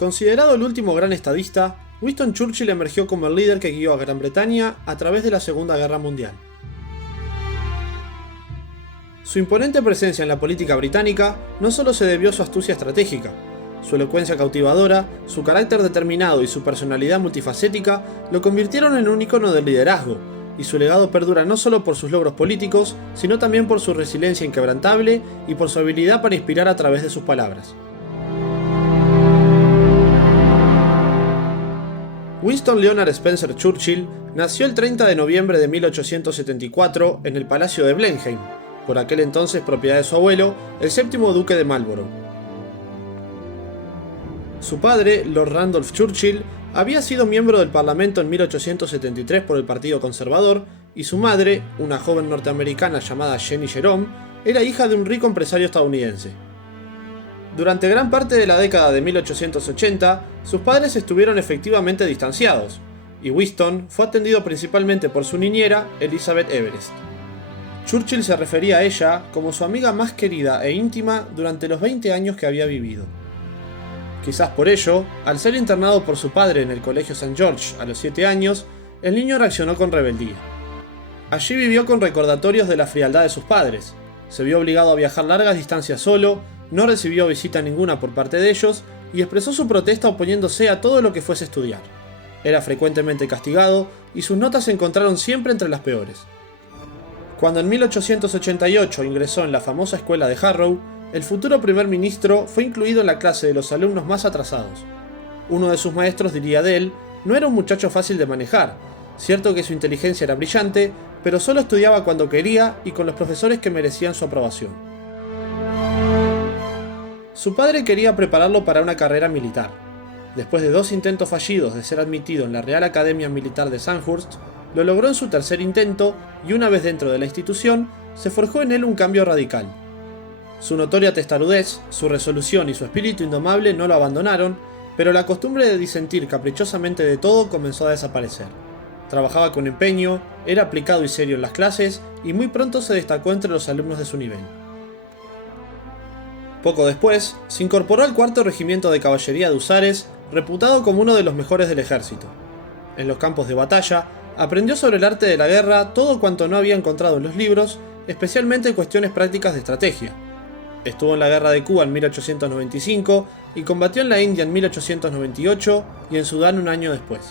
Considerado el último gran estadista, Winston Churchill emergió como el líder que guió a Gran Bretaña a través de la Segunda Guerra Mundial. Su imponente presencia en la política británica no solo se debió a su astucia estratégica. Su elocuencia cautivadora, su carácter determinado y su personalidad multifacética lo convirtieron en un ícono del liderazgo, y su legado perdura no solo por sus logros políticos, sino también por su resiliencia inquebrantable y por su habilidad para inspirar a través de sus palabras. Winston Leonard Spencer Churchill nació el 30 de noviembre de 1874 en el Palacio de Blenheim, por aquel entonces propiedad de su abuelo, el séptimo duque de Marlborough. Su padre, Lord Randolph Churchill, había sido miembro del Parlamento en 1873 por el Partido Conservador, y su madre, una joven norteamericana llamada Jenny Jerome, era hija de un rico empresario estadounidense. Durante gran parte de la década de 1880, sus padres estuvieron efectivamente distanciados, y Winston fue atendido principalmente por su niñera, Elizabeth Everest. Churchill se refería a ella como su amiga más querida e íntima durante los 20 años que había vivido. Quizás por ello, al ser internado por su padre en el Colegio St. George a los 7 años, el niño reaccionó con rebeldía. Allí vivió con recordatorios de la frialdad de sus padres, se vio obligado a viajar largas distancias solo, no recibió visita ninguna por parte de ellos y expresó su protesta oponiéndose a todo lo que fuese estudiar. Era frecuentemente castigado y sus notas se encontraron siempre entre las peores. Cuando en 1888 ingresó en la famosa escuela de Harrow, el futuro primer ministro fue incluido en la clase de los alumnos más atrasados. Uno de sus maestros diría de él: no era un muchacho fácil de manejar, cierto que su inteligencia era brillante, pero solo estudiaba cuando quería y con los profesores que merecían su aprobación. Su padre quería prepararlo para una carrera militar. Después de 2 intentos fallidos de ser admitido en la Real Academia Militar de Sandhurst, lo logró en su tercer intento y una vez dentro de la institución, se forjó en él un cambio radical. Su notoria testarudez, su resolución y su espíritu indomable no lo abandonaron, pero la costumbre de disentir caprichosamente de todo comenzó a desaparecer. Trabajaba con empeño, era aplicado y serio en las clases y muy pronto se destacó entre los alumnos de su nivel. Poco después, se incorporó al 4º Regimiento de Caballería de Husares, reputado como uno de los mejores del ejército. En los campos de batalla, aprendió sobre el arte de la guerra todo cuanto no había encontrado en los libros, especialmente cuestiones prácticas de estrategia. Estuvo en la Guerra de Cuba en 1895 y combatió en la India en 1898 y en Sudán un año después.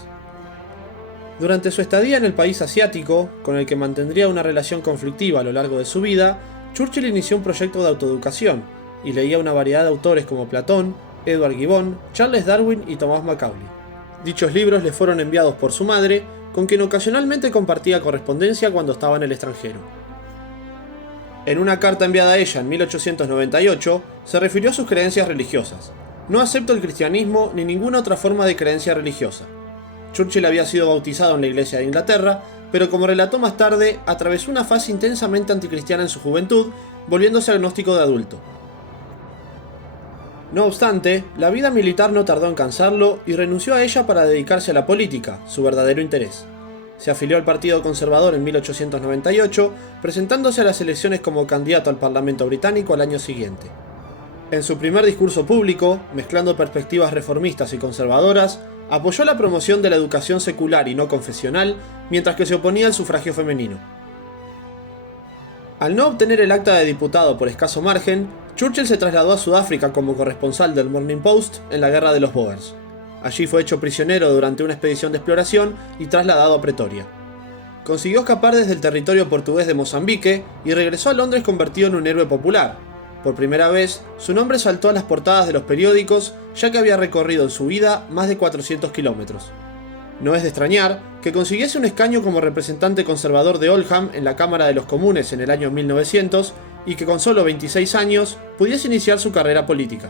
Durante su estadía en el país asiático, con el que mantendría una relación conflictiva a lo largo de su vida, Churchill inició un proyecto de autoeducación y leía una variedad de autores como Platón, Edward Gibbon, Charles Darwin y Thomas Macaulay. Dichos libros le fueron enviados por su madre, con quien ocasionalmente compartía correspondencia cuando estaba en el extranjero. En una carta enviada a ella en 1898, se refirió a sus creencias religiosas. No acepto el cristianismo ni ninguna otra forma de creencia religiosa. Churchill había sido bautizado en la Iglesia de Inglaterra, pero como relató más tarde, atravesó una fase intensamente anticristiana en su juventud, volviéndose agnóstico de adulto. No obstante, la vida militar no tardó en cansarlo y renunció a ella para dedicarse a la política, su verdadero interés. Se afilió al Partido Conservador en 1898, presentándose a las elecciones como candidato al Parlamento británico al año siguiente. En su primer discurso público, mezclando perspectivas reformistas y conservadoras, apoyó la promoción de la educación secular y no confesional, mientras que se oponía al sufragio femenino. Al no obtener el acta de diputado por escaso margen, Churchill se trasladó a Sudáfrica como corresponsal del Morning Post en la Guerra de los Boers. Allí fue hecho prisionero durante una expedición de exploración y trasladado a Pretoria. Consiguió escapar desde el territorio portugués de Mozambique y regresó a Londres convertido en un héroe popular. Por primera vez, su nombre saltó a las portadas de los periódicos, ya que había recorrido en su vida más de 400 kilómetros. No es de extrañar que consiguiese un escaño como representante conservador de Oldham en la Cámara de los Comunes en el año 1900 y que con solo 26 años pudiese iniciar su carrera política.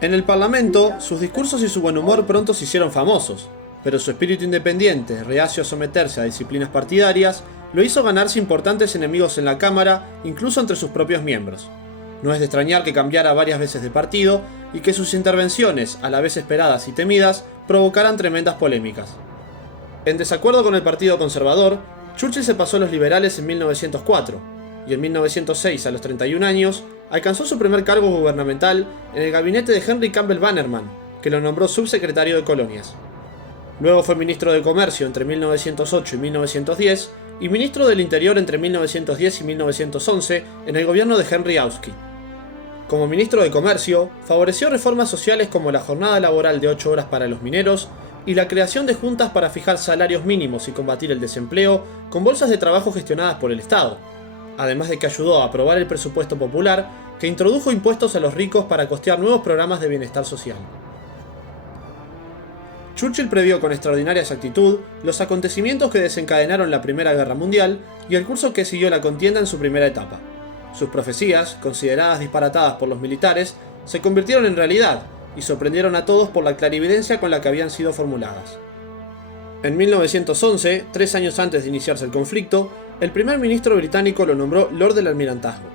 En el Parlamento, sus discursos y su buen humor pronto se hicieron famosos, pero su espíritu independiente, reacio a someterse a disciplinas partidarias, lo hizo ganarse importantes enemigos en la Cámara, incluso entre sus propios miembros. No es de extrañar que cambiara varias veces de partido y que sus intervenciones, a la vez esperadas y temidas, provocaran tremendas polémicas. En desacuerdo con el Partido Conservador, Churchill se pasó a los liberales en 1904, y en 1906, a los 31 años, alcanzó su primer cargo gubernamental en el gabinete de Henry Campbell Bannerman, que lo nombró subsecretario de Colonias. Luego fue ministro de Comercio entre 1908 y 1910 y ministro del Interior entre 1910 y 1911 en el gobierno de Henry Austen. Como ministro de Comercio, favoreció reformas sociales como la jornada laboral de 8 horas para los mineros y la creación de juntas para fijar salarios mínimos y combatir el desempleo con bolsas de trabajo gestionadas por el Estado, además de que ayudó a aprobar el presupuesto popular que introdujo impuestos a los ricos para costear nuevos programas de bienestar social. Churchill previó con extraordinaria exactitud los acontecimientos que desencadenaron la Primera Guerra Mundial y el curso que siguió la contienda en su primera etapa. Sus profecías, consideradas disparatadas por los militares, se convirtieron en realidad y sorprendieron a todos por la clarividencia con la que habían sido formuladas. En 1911, 3 años antes de iniciarse el conflicto, el primer ministro británico lo nombró Lord del Almirantazgo.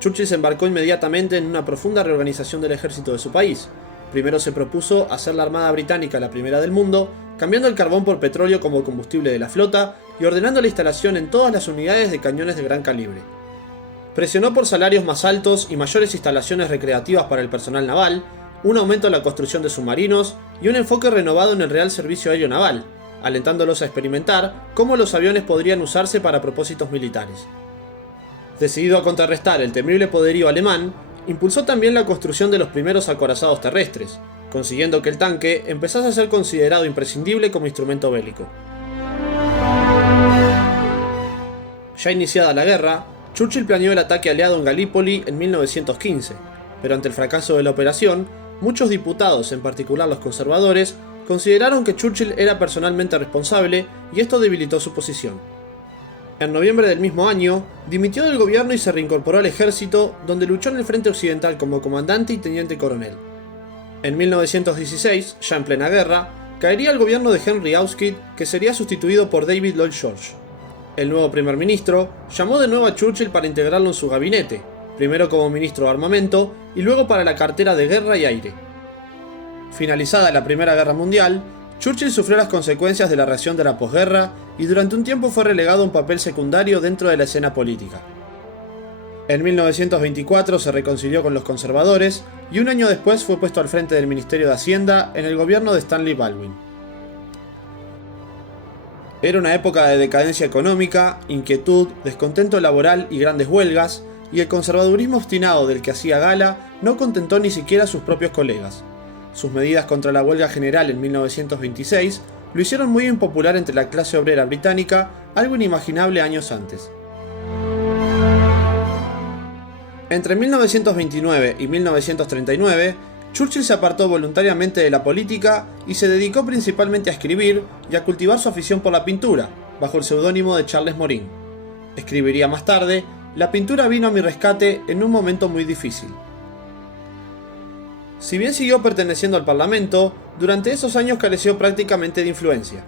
Churchill se embarcó inmediatamente en una profunda reorganización del ejército de su país. Primero se propuso hacer la Armada Británica la primera del mundo, cambiando el carbón por petróleo como combustible de la flota y ordenando la instalación en todas las unidades de cañones de gran calibre. Presionó por salarios más altos y mayores instalaciones recreativas para el personal naval, un aumento en la construcción de submarinos y un enfoque renovado en el Real Servicio Aéreo Naval, alentándolos a experimentar cómo los aviones podrían usarse para propósitos militares. Decidido a contrarrestar el temible poderío alemán, impulsó también la construcción de los primeros acorazados terrestres, consiguiendo que el tanque empezase a ser considerado imprescindible como instrumento bélico. Ya iniciada la guerra, Churchill planeó el ataque aliado en Galípoli en 1915, pero ante el fracaso de la operación, muchos diputados, en particular los conservadores, consideraron que Churchill era personalmente responsable y esto debilitó su posición. En noviembre del mismo año, dimitió del gobierno y se reincorporó al ejército, donde luchó en el frente occidental como comandante y teniente coronel. En 1916, ya en plena guerra, caería el gobierno de Henry Austen, que sería sustituido por David Lloyd George. El nuevo primer ministro llamó de nuevo a Churchill para integrarlo en su gabinete, primero como ministro de Armamento y luego para la cartera de Guerra y Aire. Finalizada la Primera Guerra Mundial, Churchill sufrió las consecuencias de la reacción de la posguerra y durante un tiempo fue relegado a un papel secundario dentro de la escena política. En 1924 se reconcilió con los conservadores y un año después fue puesto al frente del Ministerio de Hacienda en el gobierno de Stanley Baldwin. Era una época de decadencia económica, inquietud, descontento laboral y grandes huelgas, y el conservadurismo obstinado del que hacía gala no contentó ni siquiera a sus propios colegas. Sus medidas contra la huelga general en 1926 lo hicieron muy impopular entre la clase obrera británica, algo inimaginable años antes. Entre 1929 y 1939, Churchill se apartó voluntariamente de la política y se dedicó principalmente a escribir y a cultivar su afición por la pintura, bajo el seudónimo de Charles Morin. Escribiría más tarde: "La pintura vino a mi rescate en un momento muy difícil". Si bien siguió perteneciendo al Parlamento, durante esos años careció prácticamente de influencia.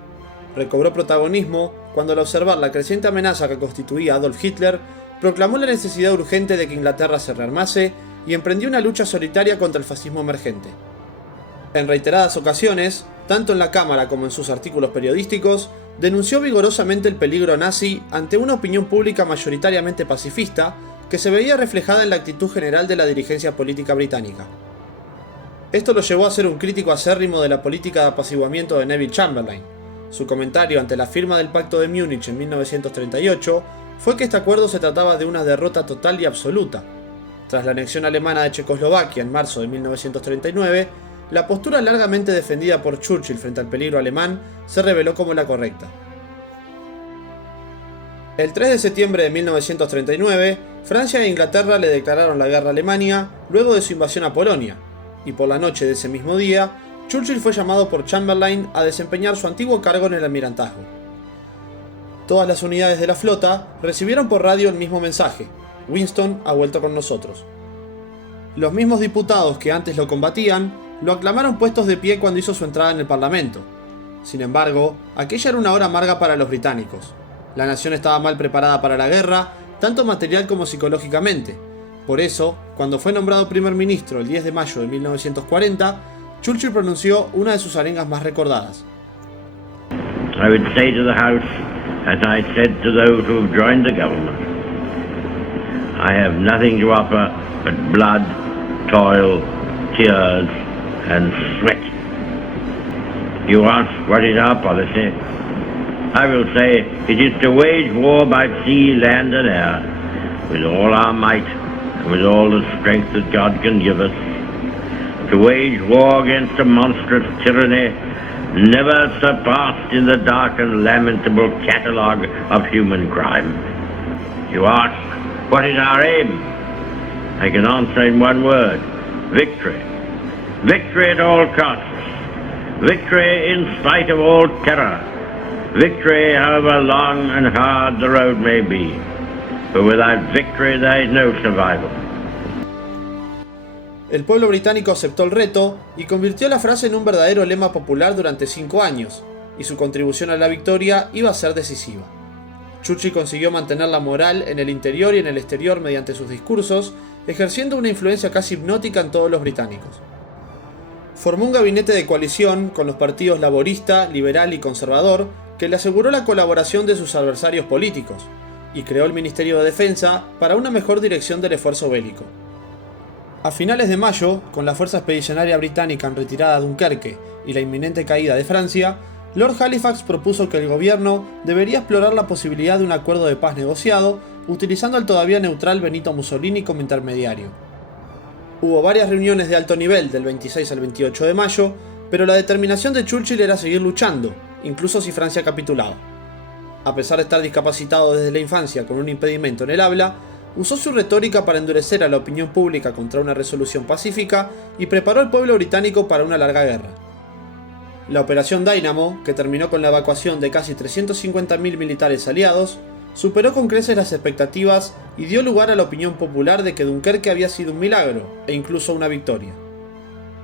Recobró protagonismo cuando, al observar la creciente amenaza que constituía Adolf Hitler, proclamó la necesidad urgente de que Inglaterra se rearmase y emprendió una lucha solitaria contra el fascismo emergente. En reiteradas ocasiones, tanto en la Cámara como en sus artículos periodísticos, denunció vigorosamente el peligro nazi ante una opinión pública mayoritariamente pacifista que se veía reflejada en la actitud general de la dirigencia política británica. Esto lo llevó a ser un crítico acérrimo de la política de apaciguamiento de Neville Chamberlain. Su comentario ante la firma del Pacto de Múnich en 1938 fue que este acuerdo se trataba de una derrota total y absoluta. Tras la anexión alemana de Checoslovaquia en marzo de 1939, la postura largamente defendida por Churchill frente al peligro alemán se reveló como la correcta. El 3 de septiembre de 1939, Francia e Inglaterra le declararon la guerra a Alemania luego de su invasión a Polonia, y por la noche de ese mismo día, Churchill fue llamado por Chamberlain a desempeñar su antiguo cargo en el almirantazgo. Todas las unidades de la flota recibieron por radio el mismo mensaje: Winston ha vuelto con nosotros. Los mismos diputados que antes lo combatían lo aclamaron puestos de pie cuando hizo su entrada en el Parlamento. Sin embargo, aquella era una hora amarga para los británicos. La nación estaba mal preparada para la guerra, tanto material como psicológicamente. Por eso, cuando fue nombrado primer ministro el 10 de mayo de 1940, Churchill pronunció una de sus arengas más recordadas. I would say to the House, as I said to those who have joined the government, I have nothing to offer but blood, toil, tears, and sweat. You ask what is our policy? I will say it is to wage war by sea, land, and air, with all our might, and with all the strength that God can give us, to wage war against a monstrous tyranny never surpassed in the dark and lamentable catalogue of human crime. You ask, what is our aim? I can answer in one word: victory. Victory at all costs. Victory in spite of all terror. Victory however long and hard the road may be. For without victory there is no survival. El pueblo británico aceptó el reto y convirtió la frase en un verdadero lema popular durante 5 años, y su contribución a la victoria iba a ser decisiva. Churchill consiguió mantener la moral en el interior y en el exterior mediante sus discursos, ejerciendo una influencia casi hipnótica en todos los británicos. Formó un gabinete de coalición con los partidos laborista, liberal y conservador que le aseguró la colaboración de sus adversarios políticos, y creó el Ministerio de Defensa para una mejor dirección del esfuerzo bélico. A finales de mayo, con la fuerza expedicionaria británica en retirada a Dunkerque y la inminente caída de Francia, Lord Halifax propuso que el gobierno debería explorar la posibilidad de un acuerdo de paz negociado, utilizando al todavía neutral Benito Mussolini como intermediario. Hubo varias reuniones de alto nivel del 26 al 28 de mayo, pero la determinación de Churchill era seguir luchando, incluso si Francia capitulaba. A pesar de estar discapacitado desde la infancia con un impedimento en el habla, usó su retórica para endurecer a la opinión pública contra una resolución pacífica y preparó al pueblo británico para una larga guerra. La Operación Dynamo, que terminó con la evacuación de casi 350.000 militares aliados, superó con creces las expectativas y dio lugar a la opinión popular de que Dunkerque había sido un milagro e incluso una victoria.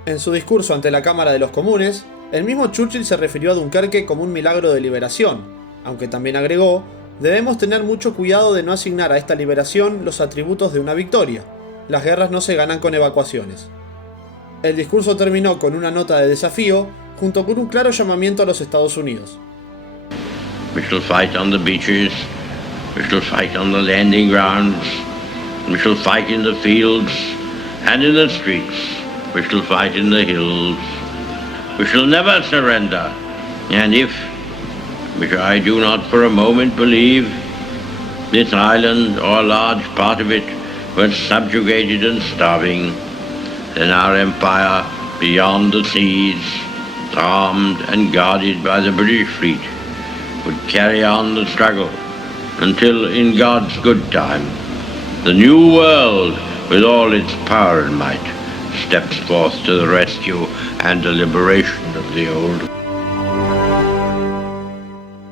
En su discurso ante la Cámara de los Comunes, el mismo Churchill se refirió a Dunkerque como un milagro de liberación, aunque también agregó: debemos tener mucho cuidado de no asignar a esta liberación los atributos de una victoria. Las guerras no se ganan con evacuaciones. El discurso terminó con una nota de desafío, junto con un claro llamamiento a los Estados Unidos. We shall fight on the beaches, we shall fight on the landing grounds, we shall fight in the fields and in the streets, we shall fight in the hills, we shall never surrender, and if, which I do not for a moment believe, this island or a large part of it was subjugated and starving, then our empire beyond the seas, armed and guarded by the British fleet, would carry on the struggle until, in God's good time, the new world, with all its power and might, steps forth to the rescue and the liberation of the old.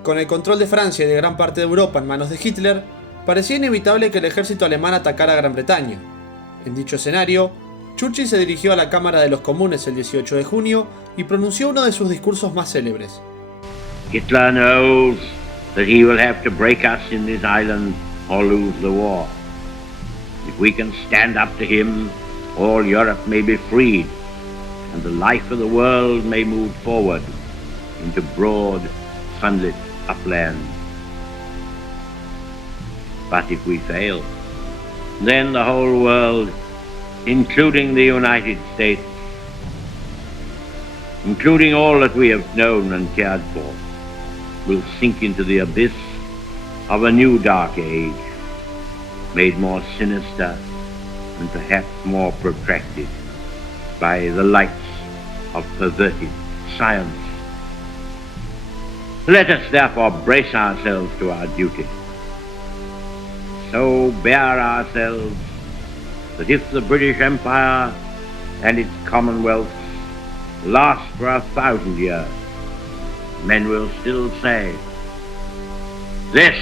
Con el control de Francia y de gran parte de Europa en manos de Hitler, parecía inevitable que el ejército alemán atacara a Gran Bretaña. En dicho escenario, Churchill se dirigió a la Cámara de los Comunes el 18 de junio y pronunció uno de sus discursos más célebres. Hitler knows that he will have to break us in this island or lose the war. If we can stand up to him, all Europe may be freed, and the life of the world may move forward into broad, sunlit upland. But if we fail, then the whole world, including the United States, including all that we have known and cared for, will sink into the abyss of a new dark age, made more sinister and perhaps more protracted by the lights of perverted science. Let us therefore brace ourselves to our duty. So bear ourselves that if the British Empire and its Commonwealth last for 1,000 years, men will still say, this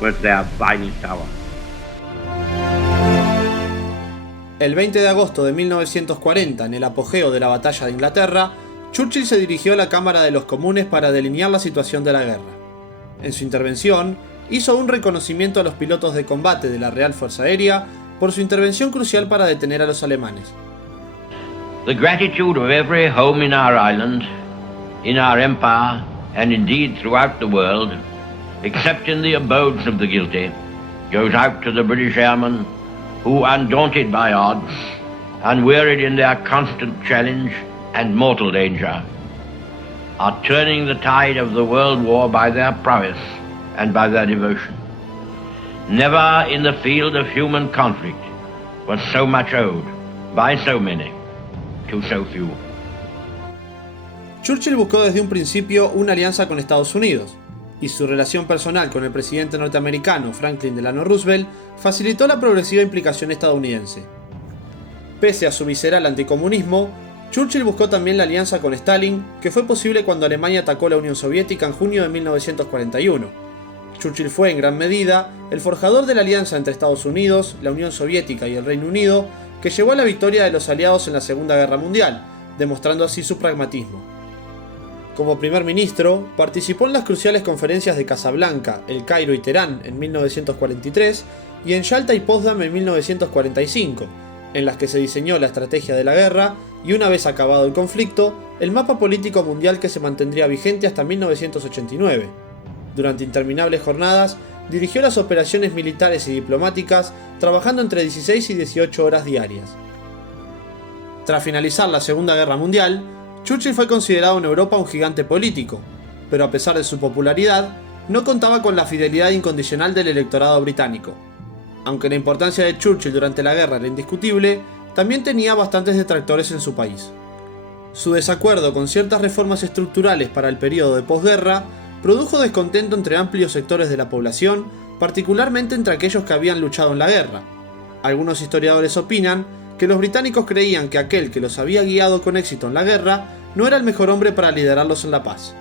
was their finest hour. El 20 de agosto de 1940, en el apogeo de la batalla de Inglaterra, Churchill se dirigió a la Cámara de los Comunes para delinear la situación de la guerra. En su intervención, hizo un reconocimiento a los pilotos de combate de la Real Fuerza Aérea por su intervención crucial para detener a los alemanes. The gratitude of every home in our island, in our empire, and indeed throughout the world, except in the abodes of the guilty, goes out to the British airmen who, undaunted by odds, unwearied in their constant challenge and mortal danger, are turning the tide of the world war by their prowess and by their devotion. Never in the field of human conflict was so much owed by so many to so few. Churchill buscó desde un principio una alianza con Estados Unidos, y su relación personal con el presidente norteamericano Franklin Delano Roosevelt facilitó la progresiva implicación estadounidense. Pese a su visceral anticomunismo, Churchill buscó también la alianza con Stalin, que fue posible cuando Alemania atacó la Unión Soviética en junio de 1941. Churchill fue, en gran medida, el forjador de la alianza entre Estados Unidos, la Unión Soviética y el Reino Unido, que llevó a la victoria de los aliados en la Segunda Guerra Mundial, demostrando así su pragmatismo. Como primer ministro, participó en las cruciales conferencias de Casablanca, El Cairo y Teherán en 1943 y en Yalta y Potsdam en 1945, en las que se diseñó la estrategia de la guerra y, una vez acabado el conflicto, el mapa político mundial que se mantendría vigente hasta 1989. Durante interminables jornadas, dirigió las operaciones militares y diplomáticas, trabajando entre 16 y 18 horas diarias. Tras finalizar la Segunda Guerra Mundial, Churchill fue considerado en Europa un gigante político, pero a pesar de su popularidad, no contaba con la fidelidad incondicional del electorado británico. Aunque la importancia de Churchill durante la guerra era indiscutible, también tenía bastantes detractores en su país. Su desacuerdo con ciertas reformas estructurales para el periodo de posguerra produjo descontento entre amplios sectores de la población, particularmente entre aquellos que habían luchado en la guerra. Algunos historiadores opinan que los británicos creían que aquel que los había guiado con éxito en la guerra no era el mejor hombre para liderarlos en la paz.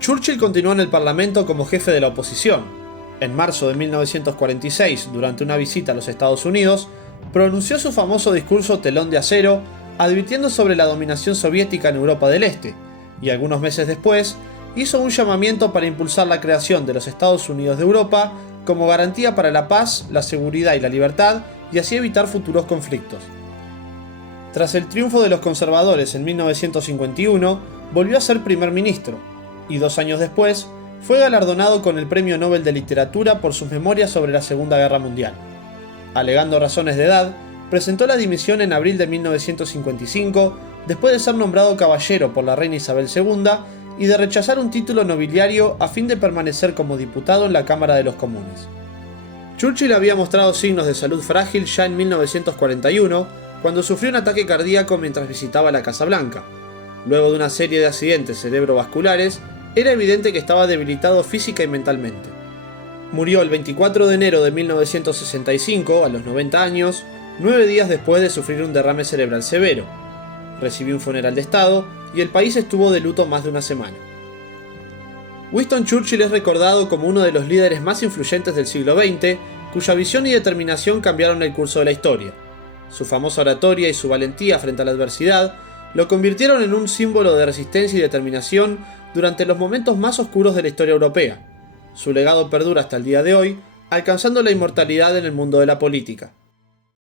Churchill continuó en el Parlamento como jefe de la oposición. En marzo de 1946, durante una visita a los Estados Unidos, pronunció su famoso discurso Telón de Acero, advirtiendo sobre la dominación soviética en Europa del Este, y algunos meses después, hizo un llamamiento para impulsar la creación de los Estados Unidos de Europa como garantía para la paz, la seguridad y la libertad, y así evitar futuros conflictos. Tras el triunfo de los conservadores en 1951, volvió a ser primer ministro, y 2 años después, fue galardonado con el Premio Nobel de Literatura por sus memorias sobre la Segunda Guerra Mundial. Alegando razones de edad, presentó la dimisión en abril de 1955, después de ser nombrado caballero por la reina Isabel II y de rechazar un título nobiliario a fin de permanecer como diputado en la Cámara de los Comunes. Churchill había mostrado signos de salud frágil ya en 1941, cuando sufrió un ataque cardíaco mientras visitaba la Casa Blanca. Luego de una serie de accidentes cerebrovasculares, era evidente que estaba debilitado física y mentalmente. Murió el 24 de enero de 1965, a los 90 años, 9 días después de sufrir un derrame cerebral severo. Recibió un funeral de Estado y el país estuvo de luto más de una semana. Winston Churchill es recordado como uno de los líderes más influyentes del siglo XX, cuya visión y determinación cambiaron el curso de la historia. Su famosa oratoria y su valentía frente a la adversidad lo convirtieron en un símbolo de resistencia y determinación durante los momentos más oscuros de la historia europea. Su legado perdura hasta el día de hoy, alcanzando la inmortalidad en el mundo de la política.